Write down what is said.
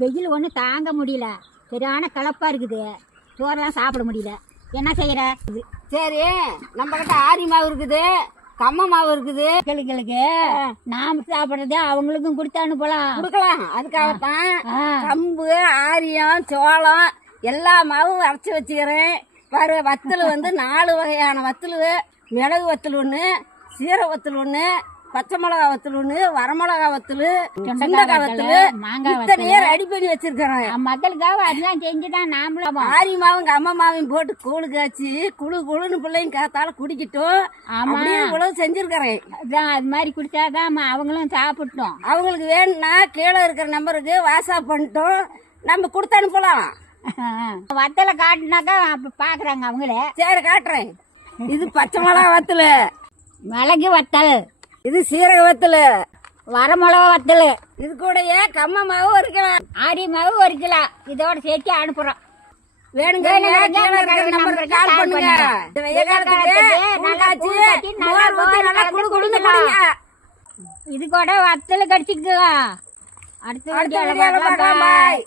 வெயில் ஒன்றும் தாங்க முடியல. சரியான கலப்பாக இருக்குது. சோறெல்லாம் சாப்பிட முடியல. என்ன செய்யற? சரி நம்ம கிட்ட ஆரி மாவு இருக்குது. கம்ம மாவு இருக்குது. மக்களுக்கு நாம சாப்பிட்றதே அவங்களுக்கும் கொடுத்து அனுப்பலாம் கொடுக்கலாம். அதுக்காகத்தான். கம்பு ஆரியம் சோளம் எல்லா மாவும் அரைச்சி வச்சுக்கிறேன். பாரு வத்தல் வந்து நாலு வகையான வத்தல். மிளகு வத்தல் ஒன்று சீர வத்தல் ஒன்று பச்சை மிளகா வத்தல் ஒன்று வரமிளகா வத்தல் சுண்டக்காய் வத்தல். இத்தனையே ரெடி பண்ணி வச்சிருக்கிறேன் மக்களுக்காக அதெல்லாம் செஞ்சுதான் நாமளும் ஆரி மாவும் அம்மா மாவையும் போட்டு கூழு காய்ச்சி குழு குழுன்னு பிள்ளைங்க காத்தால குடிக்கட்டும். ஆமா. இவ்வளவு செஞ்சிருக்கிறேன். அதான் அது மாதிரி குடிச்சாதான் அவங்களும் சாப்பிட்டோம் அவங்களுக்கு வேணும்னா கீழே இருக்கிற நம்பருக்கு வாட்ஸ்அப் பண்ணிட்டோம். நம்ம கொடுத்து அனுப்பலாம். வத்தலை காட்டினாக்கா பாக்குறாங்க அவங்களே. சரி காட்டுறேன். இது பச்சை மிளகா வத்தல். மிளகு வத்தல். இது சீரக வத்தல் வரமிளகா வத்தல் இது கூடயே கம்ம மாவு ஒரு கிலோ ஆரி மாவு ஒரு கிலோ இதோட சேர்த்து அனுப்புறோம். வேணுங்க நம்பருக்கு கால் பண்ணுங்க. வெயில் காலத்துக்கு நல்லா மோர் ஊத்தி குடிக்கலாம். குடிங்க. இது கூட வத்தல் கடிச்சிக்குவா அடுத்த பாய்